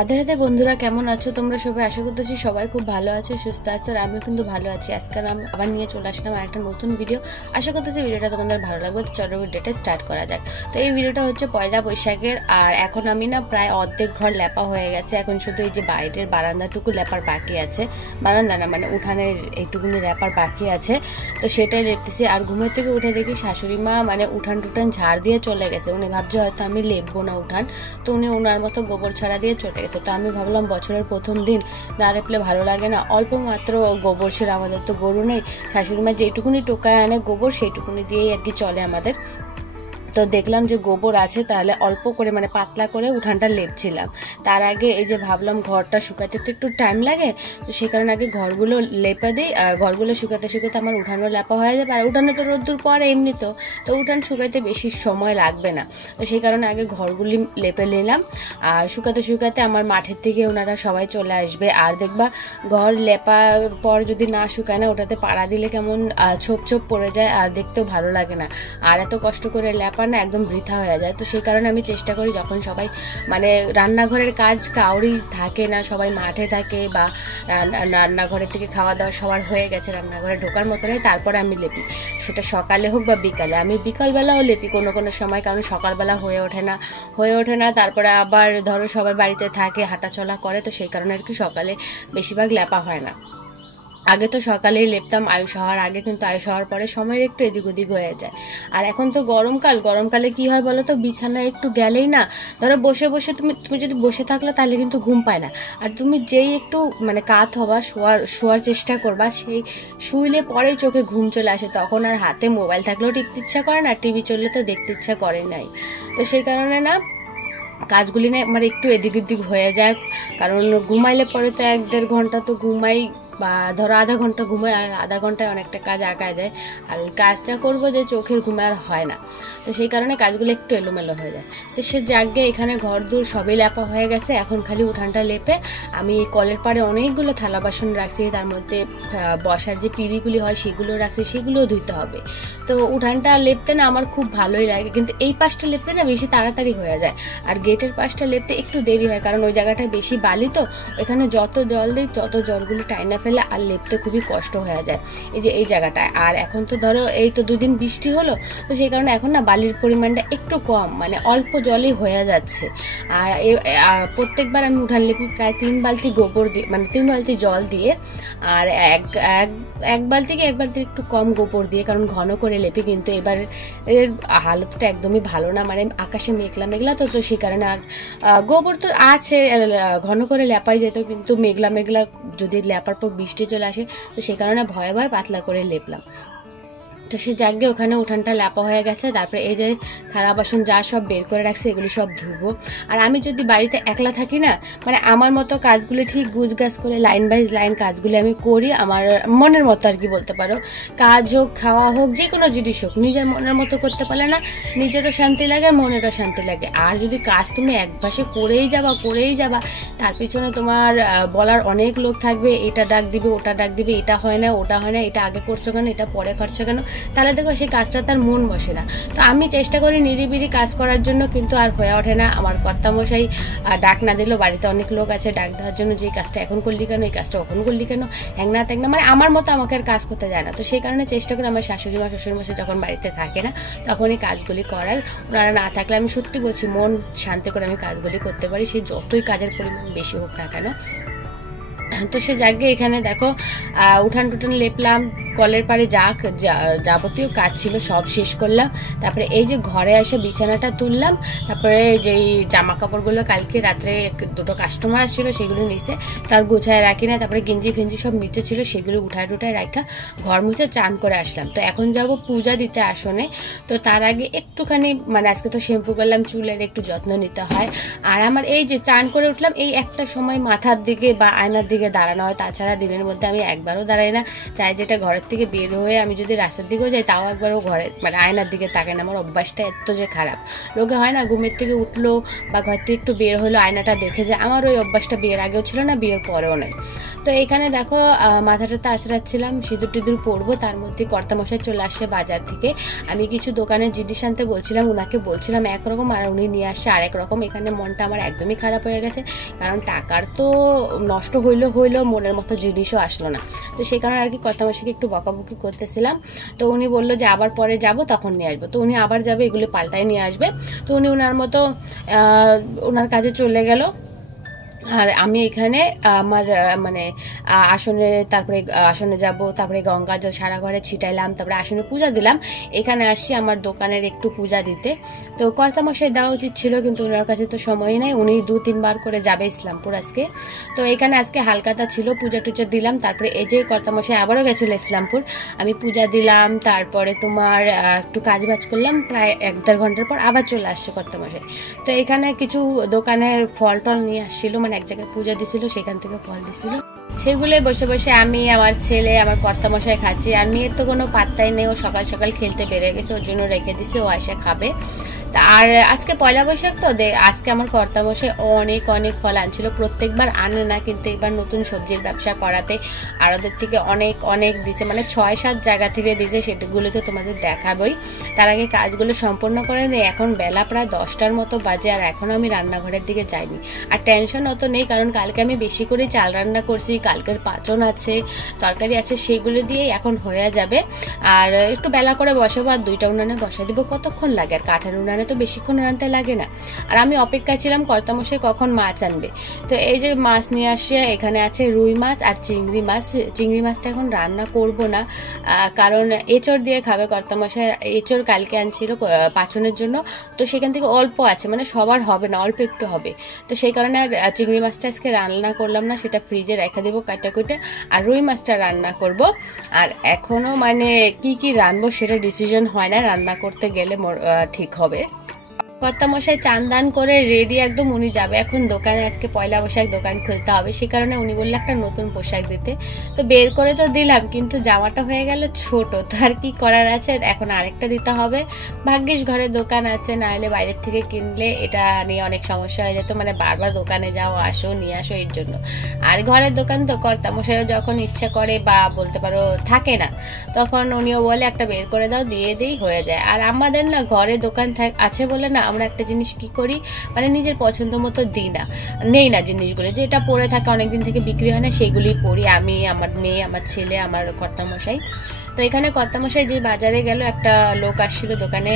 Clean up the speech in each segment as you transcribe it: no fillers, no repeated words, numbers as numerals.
রাধে রাধে বন্ধুরা, কেমন আছো তোমরা সবাই? আশা করতেছি সবাই খুব ভালো আছো, সুস্থ আছো। আর আমিও কিন্তু ভালো আছি। আজকে আমি আবার নিয়ে চলে আসলাম আর একটা নতুন ভিডিও। আশা করতেছি ভিডিওটা তোমাদের ভালো লাগবে। তো চলো ভিডিওটা স্টার্ট করা যাক। তো এই ভিডিওটা হচ্ছে পয়লা বৈশাখের। আর এখন আমি না প্রায় অর্ধেক ঘর লেপা হয়ে গেছে। এখন শুধু এই যে বাইরের বারান্দাটুকু লেপার বাকি আছে, বারান্দা না মানে উঠানের এইটুকুনি লেপার বাকি আছে। তো সেটাই লেপতেছি। আর ঘুমের থেকে উঠে দেখি শাশুড়ি মা মানে উঠান টুঠান ঝাড় দিয়ে চলে গেছে। উনি ভাবছে হয়তো আমি লেপবো না উঠান, তো উনি ওনার মতো গোবর ছাড়া দিয়ে চলে গেছে। তো আমি ভাবলাম বছরের প্রথম দিন না লেপলে ভালো লাগে না, অল্প মাত্র গোবর ছিল, আমাদের তো গরু নেই। শাশুড়ি মা যেটুকুনি টোকায় আনে গোবর সেইটুকুনি দিয়েই আর কি চলে আমাদের। তো দেখলাম যে গোবর আছে, তাহলে অল্প করে মানে পাতলা করে উঠানটা লেপছিলাম। তার আগে এই যে ভাবলাম ঘরটা শুকাতে তো একটু টাইম লাগে, তো সেই কারণে আগে ঘরগুলো লেপে দিই। ঘরগুলো শুকাতে শুকাতে আমার উঠানও লেপা হয়ে যাবে। আর উঠানে তো রোদ্দুর পরে এমনি তো উঠান শুকাইতে বেশি সময় লাগবে না। তো সেই কারণে আগে ঘরগুলি লেপে নিলাম। আর শুকাতে শুকাতে আমার মাঠের থেকে ওনারা সবাই চলে আসবে। আর দেখবা ঘর লেপার পর যদি না শুকায় না, ওটাতে পাড়া দিলে কেমন ছোপ ছোপ পড়ে যায় আর দেখতেও ভালো লাগে না। আর এত কষ্ট করে লেপা না একদম বৃথা হয়ে যায়। তো সেই কারণে আমি চেষ্টা করি যখন সবাই মানে রান্নাঘরের কাজ কাউরি থাকে না, সবাই মাঠে থাকে বা রান্নাঘরের থেকে খাওয়া দাওয়া সবার হয়ে গেছে, রান্নাঘরে ঢোকার মতো নেই, তারপরে আমি লেপি। সেটা সকালে হোক বা বিকালে। আমি বিকালবেলাও লেপি কোনো কোনো সময়, কারণ সকালবেলা হয়ে ওঠে না। তারপরে আবার ধরো সবাই বাড়িতে থাকে, হাঁটাচলা করে, তো সেই কারণে আর কি সকালে বেশিরভাগ লেপা হয় না। আগে তো সকালেই লেপতাম আয়ুষ হওয়ার আগে, কিন্তু আয়ুষ হওয়ার পরে সময়ের একটু এদিক ওদিক হয়ে যায়। আর এখন তো গরমকালে কি হয় বলো তো, বিছানায় একটু গেলেই না ধরো বসে বসে তুমি যদি বসে থাকলে তাহলে কিন্তু ঘুম পায় না। আর তুমি যেই একটু মানে কাত হবা, শোয়ার চেষ্টা করবা, সেই শুইলে পরেই চোখে ঘুম চলে আসে। তখন আর হাতে মোবাইল থাকলেও টিপতে ইচ্ছা করে না, টিভি চললে তো দেখতে ইচ্ছা করে নাই। তো সেই কারণে না কাজগুলি না আমার একটু এদিক ওদিক হয়ে যায়। কারণ ঘুমাইলে পরে তো 1-1.5 ঘন্টা তো ঘুমাই, বা ধরো আধা ঘন্টা ঘুমাই, আর আধা ঘন্টায় অনেকটা কাজ আগায় যায়। আর ওই কাজটা করবো যে চোখের ঘুমে আর হয় না। তো সেই কারণে কাজগুলো একটু এলোমেলো হয়ে যায়। তো সে জায়গায় এখানে ঘর দূর সবই লেপা হয়ে গেছে। এখন খালি উঠানটা লেপে আমি কলের পাড়ে অনেকগুলো থালা বাসন রাখছি, তার মধ্যে বসার যে পিঁড়িগুলি হয় সেগুলো রাখছি, সেগুলোও ধুইতে হবে। তো উঠানটা লেপতে না আমার খুব ভালোই লাগে, কিন্তু এই পাশটা লেপতে না বেশি তাড়াতাড়ি হয়ে যায়। আর গেটের পাশটা লেপতে একটু দেরি হয়, কারণ ওই জায়গাটায় বেশি বালি, তো এখানে যত জল দিই তত জলগুলি টাইনা ফেলে আর লেপতে খুবই কষ্ট হয়ে যায় এই যে এই জায়গাটায়। আর এখন তো ধরো এই তো 2 দিন বৃষ্টি হলো, তো সেই কারণে এখন না বালির পরিমাণটা একটু কম, মানে অল্প জলই হয়ে যাচ্ছে। আর প্রত্যেকবার আমি উঠান লেপি প্রায় 3 বালতি গোবর দিয়ে, মানে 3 বালতি জল দিয়ে, আর এক বালতি কি 1 বালতির একটু কম গোবর দিয়ে, কারণ ঘন করে লেপি। কিন্তু এবার এর হালতটা একদমই ভালো না, মানে আকাশে মেঘলা তো সেই কারণে। আর গোবর তো আছে, ঘন করে লেপাই যেত, কিন্তু মেঘলা যদি লেপার পর বৃষ্টি চলে আসে, তো সে কারণে ভয়ে পাতলা করে লেপলাম। তো সে জায়গায় ওখানে উঠানটা লেপা হয়ে গেছে। তারপরে এই যে থালা বাসন যা সব বের করে রাখছে এগুলি সব ধুবো। আর আমি যদি বাড়িতে একলা থাকি না, মানে আমার মতো কাজগুলি ঠিক গুছগাছ করে লাইন বাইজ লাইন কাজগুলি আমি করি আমার মনের মতো আর কি বলতে পারো। কাজ হোক, খাওয়া হোক, যে কোনো জিনিস হোক, নিজের মনের মতো করতে পারলে না নিজেরও শান্তি লাগে, মনেরও শান্তি লাগে। আর যদি কাজ তুমি একপাশে করেই যাবা, তার পিছনে তোমার বলার অনেক লোক থাকবে, এটা ডাক দিবে, ওটা ডাক দিবে, এটা হয় না, ওটা হয় না, এটা আগে করছো কেন, এটা পরে করছো কেন, তাহলে দেখো সেই কাজটা তার মন বসে না। তো আমি চেষ্টা করি নিরিবিলি কাজ করার জন্য, কিন্তু আর হয়ে ওঠে না। আমার কর্তামশাই ডাক না দিলেও বাড়িতে অনেক লোক আছে ডাক দেওয়ার জন্য, যে এই কাজটা এখন করলি কেন, এই কাজটা কখন করলি কেন, হ্যাংনা ত্যাংনা, মানে আমার মতো আমাকে আর কাজ করতে যায় না। তো সেই কারণে চেষ্টা করি আমার শাশুড়ি মা শ্বশুরমশাই যখন বাড়িতে থাকে না তখন এই কাজগুলি করার। ওনারা না থাকলে আমি সত্যি বলছি মন শান্তি করে আমি কাজগুলি করতে পারি, সে যতই কাজের পরিমাণ বেশি হোক না কেন। তো সে জায়গায় এখানে দেখো উঠান টুটান লেপলাম, কলের পাড়ে যাবতীয় কাজ ছিল সব শেষ করলাম। তারপরে এই যে ঘরে এসে বিছানাটা তুললাম। তারপরে যেই জামা কাপড়গুলো কালকে রাত্রে 2টো কাস্টমার আসছিল সেগুলো নিচে তার গোছায় রাখি না, তারপরে গেঞ্জি ফেঞ্জি সব নিচে ছিল সেগুলো উঠায় রাখা ঘর মুছে চান করে আসলাম। তো এখন যাব পূজা দিতে আসনে। তো তার আগে একটুখানি মানে আজকে তো শ্যাম্পু করলাম, চুলের একটু যত্ন নিতে হয়। আর আমার এই যে চান করে উঠলাম, এই একটা সময় মাথার দিকে বা আয়নার দিকে দাঁড়ানো হয়, তাছাড়া দিনের মধ্যে আমি একবারও দাঁড়াই না। চাই যেটা ঘরের থেকে বের হয়ে আমি যদি রাস্তার দিকেও যাই তাও একবারও ঘরে মানে আয়নার দিকে তাকাই না। আমার অভ্যাসটা এত যে খারাপ। লোকে হয় না ঘুমের থেকে উঠলো বা ঘর থেকে একটু বের হলো আয়নাটা দেখে যায়, আমার ওই অভ্যাসটা বিয়ের আগেও ছিল না, বিয়ের পরেও নেই। তো এখানে দেখো মাথাটাতে আঁচড়াচ্ছিলাম, সিঁদুর টিঁদুর পরবো, তার মধ্যে কর্তামশাই চলে আসছে বাজার থেকে। আমি কিছু দোকানের জিনিস আনতে বলছিলাম, ওনাকে বলছিলাম একরকম আর উনি নিয়ে আসছে আরেক রকম। এখানে মনটা আমার একদমই খারাপ হয়ে গেছে, কারণ টাকার তো নষ্ট হইলো মনের মতো জিনিসও আসলো না। তো সেই কারণে আর কি কর্তামশাইকে একটু বকাবকি করতেছিলাম। তো উনি বললো যে আবার পরে যাব তখন নিয়ে আসবো। তো উনি আবার যাবে, এগুলো পাল্টায় নিয়ে আসবে। তো উনি ওনার মতো ওনার কাজে চলে গেল। আর আমি এখানে আমার মানে আসনে, তারপরে আসনে যাব, তারপরে গঙ্গা জল সারা ঘরে ছিটাইলাম, তারপরে আসনে পূজা দিলাম। এখানে আসছি আমার দোকানের একটু পূজা দিতে। তো কর্তামশাই দেওয়া উচিত ছিল, কিন্তু ওনার কাছে তো সময়ই নাই, উনি 2-3 বার করে যাবে ইসলামপুর আজকে। তো এখানে আজকে হালকাতা ছিল, পূজা টুজা দিলাম। তারপরে এই যে কর্তামশাই আবারও গেছিলো ইসলামপুর, আমি পূজা দিলাম, তারপরে তোমার একটু কাজ বাজ করলাম, প্রায় 1-1.5 ঘন্টার পর আবার চলে আসছে কর্তামশাই। তো এখানে কিছু দোকানের ফল টল নিয়ে আসছিল, মানে এক জায়গায় পূজা দিছিল সেখান থেকে ফল দিছিল, সেগুলোই বসে বসে আমি, আমার ছেলে, আমার কর্তামশাই খাচ্ছি। আর মেয়ের তো কোনো পাত্তাই নেই, ও সকাল সকাল খেলতে বেরিয়ে গেছে, ওর জন্য রেখে দিছে, ও এসে খাবে। আর আজকে পয়লা বৈশাখ তো আজকে আমার কর্তামশাই অনেক অনেক ফল আনছিল। প্রত্যেকবার আনে না, কিন্তু এবার নতুন সবজির ব্যবসা করাতে আর ওদের থেকে অনেক অনেক দিছে, মানে 6-7 জায়গা থেকে দিছে, সেগুলো তো তোমাদের দেখাবই। তার আগে কাজগুলো সম্পন্ন করে নেই। এখন বেলা প্রায় 10টার মতো বাজে, আর এখনও আমি রান্নাঘরের দিকে যাইনি। আর টেনশন অত নেই, কারণ কালকে আমি বেশি করে চাল রান্না করছি, কালকের পাচন আছে, তরকারি আছে, সেগুলো দিয়েই এখন হয়ে যাবে। আর একটু বেলা করে বসাবো, আর 2টা উনানে বসা দিব। কতক্ষণ লাগে, আর কাঠের উনানে তো বেশিক্ষণ রাঁধতে লাগে না। আর আমি অপেক্ষায় ছিলাম কর্তামশাই কখন মাছ আনবে। তো এই যে মাছ নিয়ে আসে, এখানে আছে রুই মাছ আর চিংড়ি মাছ। চিংড়ি মাছটা এখন রান্না করব না, কারণ এঁচড় দিয়ে খাবে কর্তামশাই। এঁচড় কালকে আনছিল পাচনের জন্য, তো সেখান থেকে অল্প আছে, মানে সবার হবে না, অল্প একটু হবে। তো সেই কারণে আর চিংড়ি মাছটা আজকে রান্না করলাম না, সেটা ফ্রিজে রেখে দেবো কাটা কুটে। আর রুই মাছটা রান্না করব। আর এখনও মানে কি রান্নাবো সেটা ডিসিশন হয় না, রান্না করতে গেলে ঠিক হবে। কর্তামশাই চান দান করে রেডি একদম, উনি যাবে এখন দোকানে। আজকে পয়লা বৈশাখ, দোকান খুলতে হবে, সে কারণে উনি বললে একটা নতুন পোশাক দিতে। তো বের করে তো দিলাম, কিন্তু জামাটা হয়ে গেল ছোট, তো আর কি করার আছে, এখন আরেকটা দিতে হবে। ভাগ্যিস ঘরে দোকান আছে, না হলে বাইরের থেকে কিনলে এটা নিয়ে অনেক সমস্যা হয়ে যেত, মানে বারবার দোকানে যাও আসো নিয়ে আসো এর জন্য। আর ঘরের দোকান তো কর্তামশাইও যখন ইচ্ছা করে বা বলতে পারো থাকে না, তখন উনিও বলে একটা বের করে দাও, দিয়ে দিই, হয়ে যায়। আর আমাদের না ঘরে দোকান আছে বলে না আমরা একটা জিনিস কি করি, মানে নিজের পছন্দ মতো দিই না, নেই না জিনিসগুলো, যেটা পড়ে থাকে অনেকদিন থেকে বিক্রি হয় না, সেইগুলি পড়ি আমি, আমার মেয়ে, আমার ছেলে, আমার কর্তামশাই। তো এখানে কর্তামশাই যে বাজারে গেল, একটা লোক আসছিল দোকানে,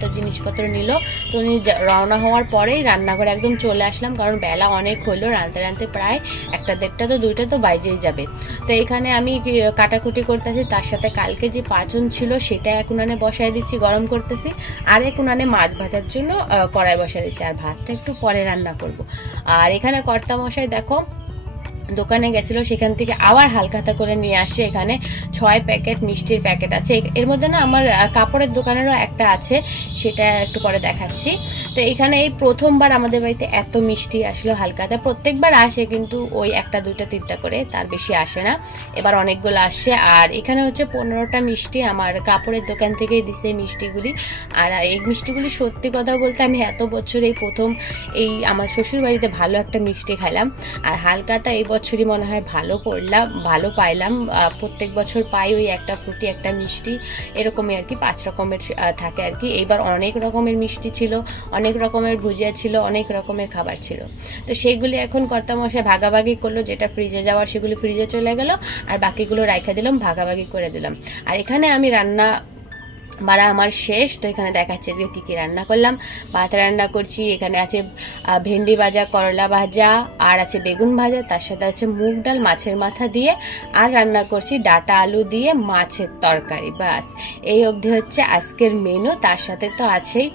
তো জিনিসপত্র নিল। তো উনি রওনা হওয়ার পরেই রান্নাঘরে একদম চলে আসলাম, কারণ বেলা অনেক হলো, রাঁধতে রাঁধতে প্রায় 1-1:30 তো 2টা তো বাজেই যাবে। তো এখানে আমি কাটাকুটি করতেছি, তার সাথে কালকে যে পাচন ছিল সেটা এক উনানে বসাই দিচ্ছি, গরম করতেছি। আর এক উনানে মাছ ভাজার জন্য কড়াই বসাই দিচ্ছি, আর ভাতটা একটু পরে রান্না করব। আর এখানে কর্তামশাই দেখো দোকানে গেছিল, সেখান থেকে আবার হালখাতা করে নিয়ে আসে। এখানে 6 প্যাকেট মিষ্টির প্যাকেট আছে। এর মধ্যে না আমার কাপড়ের দোকানেরও একটা আছে, সেটা একটু পরে দেখাচ্ছি। তো এখানে এই প্রথমবার আমাদের বাড়িতে এত মিষ্টি আসলো হালখাতা। প্রত্যেকবার আসে, কিন্তু ওই 1টা 2টা 3টা করে, তার বেশি আসে না। এবার অনেকগুলো আসছে। আর এখানে হচ্ছে 15টা মিষ্টি আমার কাপড়ের দোকান থেকেই দিছে মিষ্টিগুলি। আর এই মিষ্টিগুলি সত্যি কথা বলতে আমি এত বছর এই প্রথম এই আমার শ্বশুর বাড়িতে ভালো একটা মিষ্টি খাইলাম। আর হালখাতা এই বছরই মনে হয় ভালো পাইলাম। প্রত্যেক বছর পাই ওই একটা ফ্রুটি একটা মিষ্টি, এরকমই আর কি 5 রকমের থাকে আর কি। এইবার অনেক রকমের মিষ্টি ছিল, অনেক রকমের ভুজিয়া ছিল, অনেক রকমের খাবার ছিল। তো সেইগুলি এখন কর্তামশাই ভাগাভাগি করলো, যেটা ফ্রিজে যাওয়ার সেগুলি ফ্রিজে চলে গেল, আর বাকিগুলো রাইখা দিলাম, ভাগাভাগি করে দিলাম। আর এখানে আমি রান্না বাড়া আমার শেষ। তো এখানে দেখাচ্ছে যে কী কী রান্না করলাম। ভাত রান্না করছি, এখানে আছে ভেন্ডি ভাজা, করলা ভাজা, আর আছে বেগুন ভাজা, তার সাথে আছে মুগ ডাল মাছের মাথা দিয়ে, আর রান্না করছি ডাটা আলু দিয়ে মাছের তরকারি। বাস এই অবধি হচ্ছে আজকের মেনু। তার সাথে তো আছেই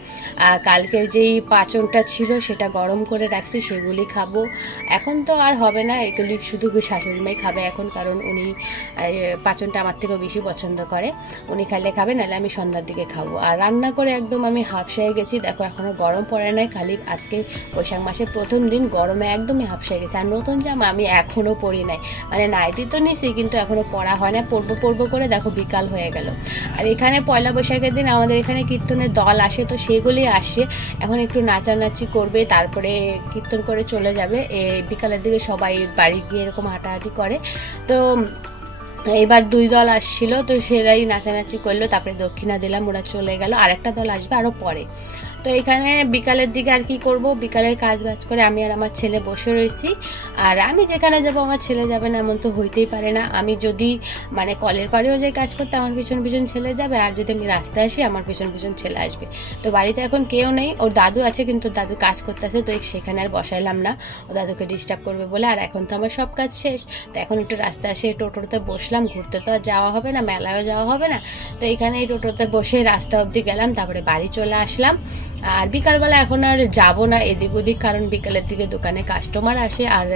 কালকের যেই পাচনটা ছিল সেটা গরম করে রাখছি, সেগুলি খাবো। এখন তো আর হবে না, এগুলি শুধু শাশুড়ি মাই খাবে এখন, কারণ উনি পাচনটা আমার থেকেও বেশি পছন্দ করে, উনি খাইলে খাবে, নাহলে আমি সন্ধ্যার দিকে খাবো। আর রান্না করে একদম আমি হাঁপসেয়ে গেছি, দেখো এখনও গরম পড়ে নাই, খালি আজকে বৈশাখ মাসের প্রথম দিন গরমে একদমই হাঁপসেয়ে গেছি। আর নতুন জামা আমি এখনও পরি নাই, মানে নাইটি তো নিছি কিন্তু এখনও পরা হয় না, পরবো করে দেখো বিকাল হয়ে গেল। আর এখানে পয়লা বৈশাখের দিন আমাদের এখানে কীর্তনের দল আসে, তো সেগুলি আসে, এখন একটু নাচানাচি করবে, তারপরে কীর্তন করে চলে যাবে। বিকালের দিকে সবাই বাড়ি গিয়ে এরকম হাঁটাহাঁটি করে। তো এবার 2 দল আসছিল, তো সেরাই নাচানাচি করলো, তারপরে দক্ষিণা দিলাম, ওরা চলে গেল। আরেকটা দল আসবে আরও পরে। তো এখানে বিকালের দিকে আর কি করব, বিকালের কাজ বাজ করে আমি আর আমার ছেলে বসে রয়েছি। আর আমি যেখানে যাব আমার ছেলে যাবে না এমন তো হইতেই পারে না। আমি যদি মানে কলের পাড়েও যাই কাজ করতে, আমার পিছন পিছন ছেলে যাবে, আর যদি আমি রাস্তায় আসি আমার পিছন পিছন ছেলে আসবে। তো বাড়িতে এখন কেউ নেই, ওর দাদু আছে কিন্তু দাদু কাজ করতে আছে, তো সেখানে আর বসাইলাম না, ও দাদুকে ডিস্টার্ব করবে বলে। আর এখন তো আমার সব কাজ শেষ, তো এখন একটু রাস্তায় এসে টোটোতে বসলাম, ঘুরতে তো আর যাওয়া হবে না, মেলায়ও যাওয়া হবে না, তো এইখানে এই টোটোতে বসে রাস্তা অবধি গেলাম, তারপরে বাড়ি চলে আসলাম। আর বিকালবেলা এখন আর যাবো না এদিক ওদিক, কারণ বিকালের দিকে দোকানে কাস্টমার আসে, আর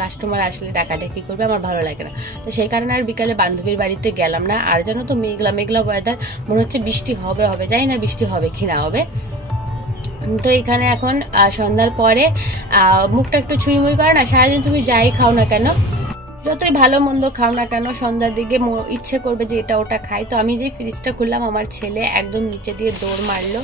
কাস্টমার আসলে ডাকাডাকি করবে, আমার ভালো লাগে না, তো সেই কারণে আর বিকালে বান্ধবীর বাড়িতে গেলাম না। আর জানো তো মেঘলা মেঘলা ওয়েদার, মনে হচ্ছে বৃষ্টি হবে, জানি না বৃষ্টি হবে কি না হবে। তো এখানে এখন সন্ধ্যার পরে মুখটা একটু ছুঁইমুই করে না, সারাদিন তুমি যাই খাও না কেন, যতই ভালো মন্দ খাও না কেন, সন্ধ্যার দিকে ইচ্ছে করবে যে এটা ওটা খাই। তো আমি যে ফ্রিজটা খুললাম, আমার ছেলে একদম নিচে দিয়ে দৌড় মারলো,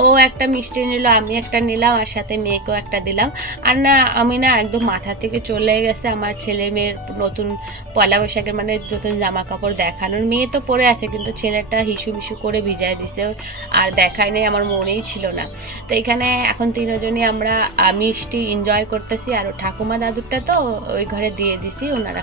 ও একটা মিষ্টি নিল, আমি একটা নিলাম, আর সাথে মেয়েকেও একটা দিলাম। আর না আমি না একদম মাথা থেকে চলে গেছে আমার ছেলে মেয়ের নতুন পয়লা বৈশাখের মানে নতুন জামা কাপড় দেখানোর। মেয়ে তো পরে আছে কিন্তু ছেলেটা হিসু মিশু করে ভিজায় দিছে, আর দেখায় নেই, আমার মনেই ছিল না। তো এখানে এখন 3 জনই আমরা মিষ্টি এনজয় করতেছি। আর ঠাকুমা দাদুরটা তো ওই ঘরে দিয়ে দিছি, ওনারা